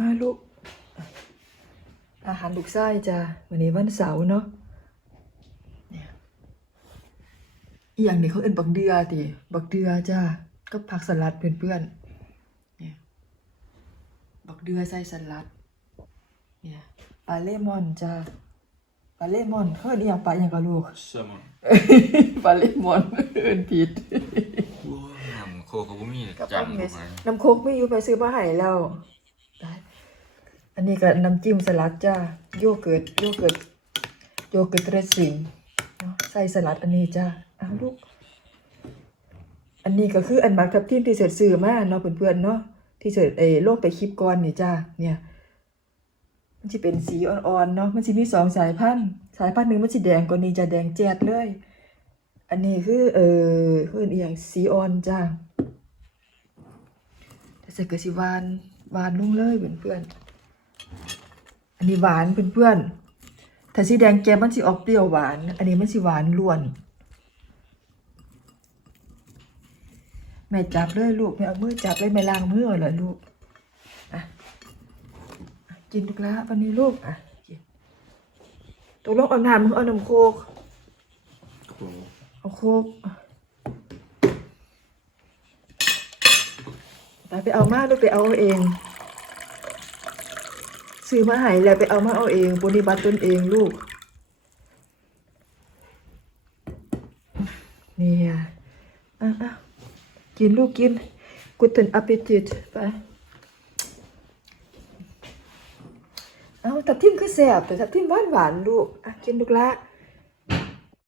มาลูก อาหารลูกไส้จ้าวันนี้วันเสาร์เนาะเนี่ยอีกอย่างหนี้เขาเอ็นบักเดือติบักเดือจ้าก็ผักสลัดเพื่อนๆเนี่ยบักเดือใส่สลัดเนี่ยปลาเลมอนจ้าปลาเลมอนเขาเอ็นอหย่างปลาอหย่างกับลูก Salmon. ปลาเลมอนเอ็นผิดน้ำโคกก็มีกับจำเมบ่สไหมน้ำโคกไม่อยู่ไปซื้อมาให้แล้วได้ อันนี้ก็น้ำจิ้มสลัดจ้าโยเกิร์ตโยเกิร์ตโยเกิร์ตเดรสซิ่งเนาะใส่สลัดอันนี้จ้าอ้าวลูก อันนี้ก็คืออันมักทับทิมที่เสร็จซื้อมาเนาะเพื่อนๆเนาะที่เสร็จเอโลกไปคลิปก่อนนี่จ้าเนี่ยมันจะเป็นสีอ่อนๆเนาะมันจะมีสองสายพันธุ์สายพันธุ์หนึ่งมันจะแดงกว่านี้จะแดงแจ๊ดเลย อันนี้คือเออคืออนอหย่างสีอ่อนจ้าแต่ใส่กระสิวานวานลงเลยเพื่อนๆ อันนี้หวานเพื่อนๆ ถ้าสีแดงแก้มมันสิออกเปรี้ยวหวาน อันนี้มันสิหวานล้วน แม่จับเลยลูก แม่เอามือจับเลยแม่ล้างมือเหรอลูกอะกินทุกแล้ววันนี้ลูกอะกินตกลงเอาน้ำมึงเอาน้ำโคกโคกเอาโคกไปไปเอามาลูกไปเอาเอง ซื้อมาหายแล้วไปเอามาเอาเองปฏิบัติตนเองลูก นี่อะอะกินลูกกิน guten Appetit ไป เอาตับทิมคือแสบแต่ตับทิมหวานหวานลูกอะกินลูกละ